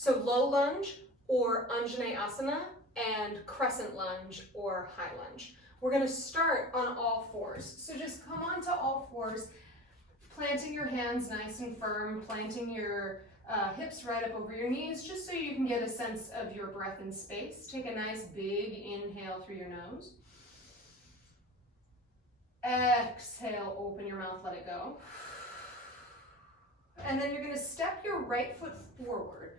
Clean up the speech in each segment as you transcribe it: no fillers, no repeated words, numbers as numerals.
So low lunge or asana and crescent lunge or high lunge. We're going to start on all fours. So just come onto all fours, planting your hands nice and firm, planting your hips right up over your knees, just so you can get a sense of your breath in space. Take a nice big inhale through your nose. Exhale, open your mouth, let it go. And then you're going to step your right foot forward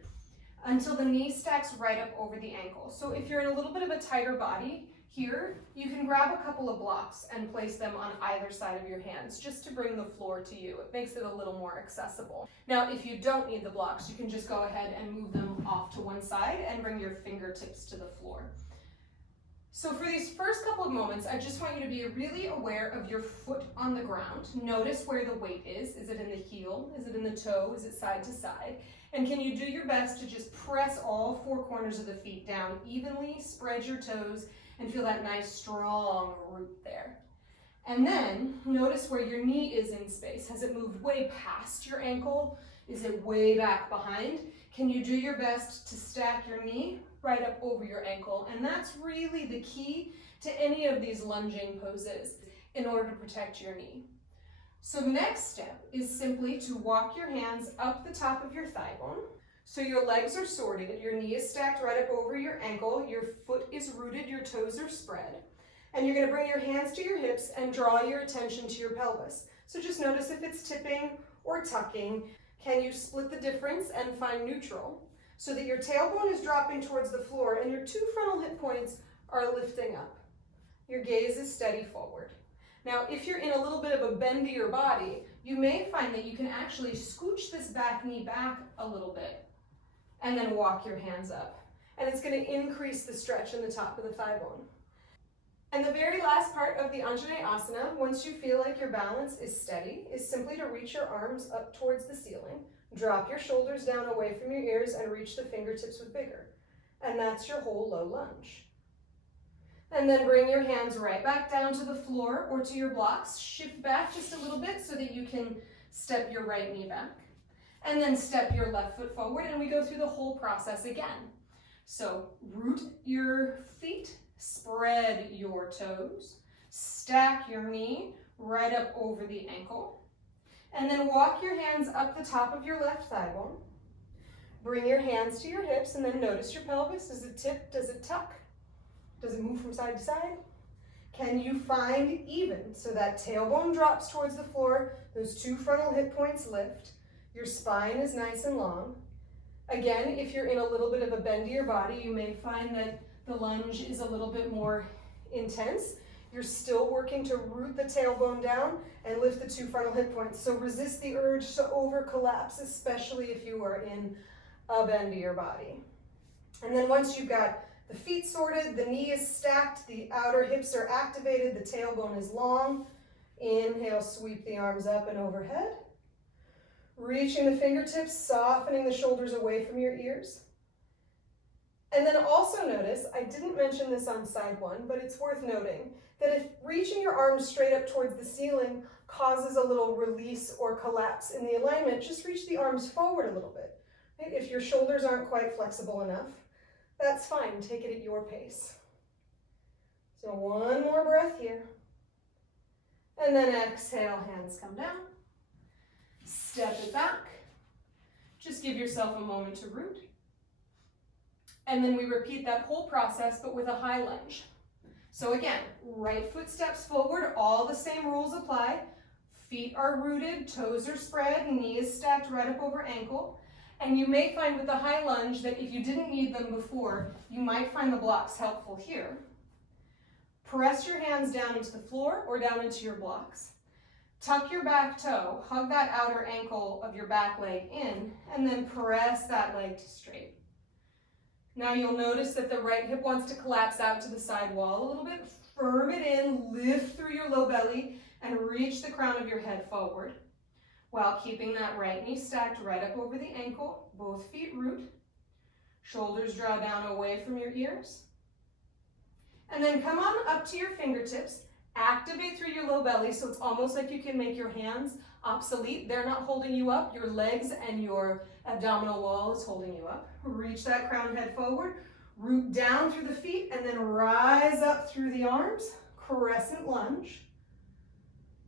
until the knee stacks right up over the ankle. So if you're in a little bit of a tighter body here, you can grab a couple of blocks and place them on either side of your hands just to bring the floor to you. It makes it a little more accessible. Now, if you don't need the blocks, you can just go ahead and move them off to one side and bring your fingertips to the floor. So for these first couple of moments, I just want you to be really aware of your foot on the ground. Notice where the weight is. Is it in the heel? Is it in the toe? Is it side to side? And can you do your best to just press all four corners of the feet down evenly, spread your toes, and feel that nice strong root there. And then notice where your knee is in space. Has it moved way past your ankle? Is it way back behind? Can you do your best to stack your knee right up over your ankle? And that's really the key to any of these lunging poses in order to protect your knee. So the next step is simply to walk your hands up the top of your thigh bone. So your legs are sorted, your knee is stacked right up over your ankle, your foot is rooted, your toes are spread. And you're going to bring your hands to your hips and draw your attention to your pelvis. So just notice if it's tipping or tucking. Can you split the difference and find neutral so that your tailbone is dropping towards the floor and your two frontal hip points are lifting up. Your gaze is steady forward. Now, if you're in a little bit of a bendier body, you may find that you can actually scooch this back knee back a little bit and then walk your hands up. And it's going to increase the stretch in the top of the thigh bone. And the very last part of the asana, once you feel like your balance is steady, is simply to reach your arms up towards the ceiling, drop your shoulders down away from your ears, and reach the fingertips with vigor. And that's your whole low lunge. And then bring your hands right back down to the floor or to your blocks. Shift back just a little bit so that you can step your right knee back. And then step your left foot forward, and we go through the whole process again. So root your feet, spread your toes, stack your knee right up over the ankle, and then walk your hands up the top of your left thigh bone. Bring your hands to your hips, and then notice your pelvis. Does it tip? Does it tuck? Does it move from side to side? Can you find even? So that tailbone drops towards the floor, those two frontal hip points lift, your spine is nice and long. Again, if you're in a little bit of a bendier body, you may find that the lunge is a little bit more intense. You're still working to root the tailbone down and lift the two frontal hip points. So resist the urge to over collapse, especially if you are in a bendier body. And then once you've got the feet sorted, the knee is stacked, the outer hips are activated, the tailbone is long. Inhale, sweep the arms up and overhead. Reaching the fingertips, softening the shoulders away from your ears. And then also notice, I didn't mention this on side one, but it's worth noting that if reaching your arms straight up towards the ceiling causes a little release or collapse in the alignment, just reach the arms forward a little bit. Right? If your shoulders aren't quite flexible enough, that's fine, take it at your pace. So one more breath here. And then exhale, hands come down. Step it back. Just give yourself a moment to root. And then we repeat that whole process, but with a high lunge. So again, right foot steps forward, all the same rules apply. Feet are rooted, toes are spread, knee is stacked right up over ankle. And you may find with the high lunge that if you didn't need them before, you might find the blocks helpful here. Press your hands down into the floor or down into your blocks. Tuck your back toe, hug that outer ankle of your back leg in, and then press that leg to straight. Now you'll notice that the right hip wants to collapse out to the side wall a little bit. Firm it in, lift through your low belly, and reach the crown of your head forward, while keeping that right knee stacked right up over the ankle, both feet root, shoulders draw down away from your ears. And then come on up to your fingertips, activate through your low belly so it's almost like you can make your hands obsolete. They're not holding you up, your legs and your Abdominal wall is holding you up. Reach that crown head forward, root down through the feet, and then rise up through the arms. Crescent lunge.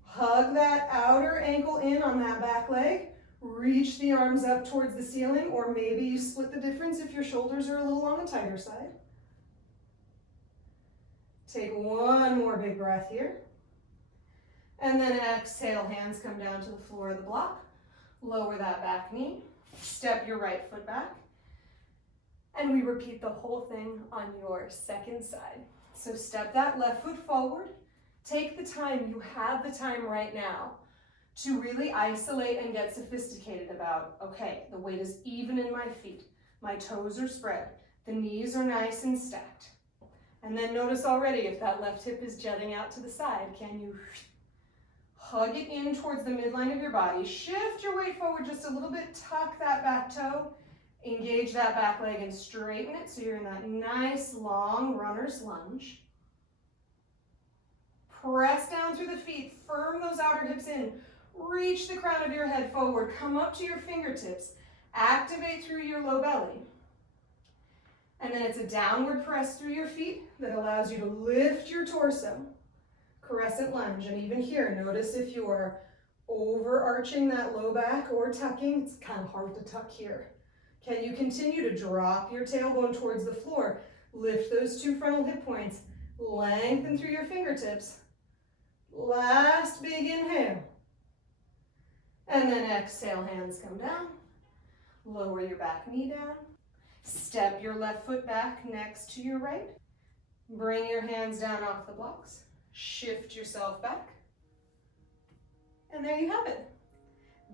Hug that outer ankle in on that back leg. Reach the arms up towards the ceiling, or maybe you split the difference if your shoulders are a little on the tighter side. Take one more big breath here. And then exhale, hands come down to the floor of the block. Lower that back knee. Step your right foot back. And we repeat the whole thing on your second side. So step that left foot forward. Take the time, you have the time right now to really isolate and get sophisticated about, okay, the weight is even in my feet. My toes are spread. The knees are nice and stacked. And then notice already if that left hip is jutting out to the side, can you hug it in towards the midline of your body, shift your weight forward just a little bit, tuck that back toe, engage that back leg and straighten it so you're in that nice long runner's lunge. Press down through the feet, firm those outer hips in, reach the crown of your head forward, come up to your fingertips, activate through your low belly. And then it's a downward press through your feet that allows you to lift your torso. Crescent lunge, and even here, notice if you are overarching that low back or tucking, it's kind of hard to tuck here. Can you continue to drop your tailbone towards the floor? Lift those two frontal hip points, lengthen through your fingertips. Last big inhale. And then exhale, hands come down. Lower your back knee down. Step your left foot back next to your right. Bring your hands down off the blocks. Shift yourself back. And there you have it.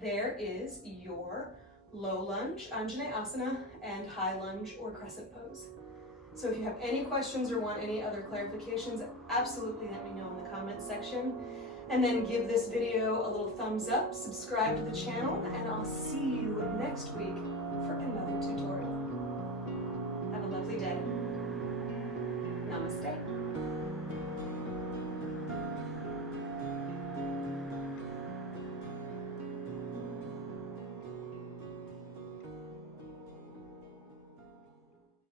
There is your low lunge, Anjane asana, and high lunge or crescent pose. So if you have any questions or want any other clarifications, absolutely let me know in the comments section. And then give this video a little thumbs up, subscribe to the channel, and I'll see you next week for another tutorial.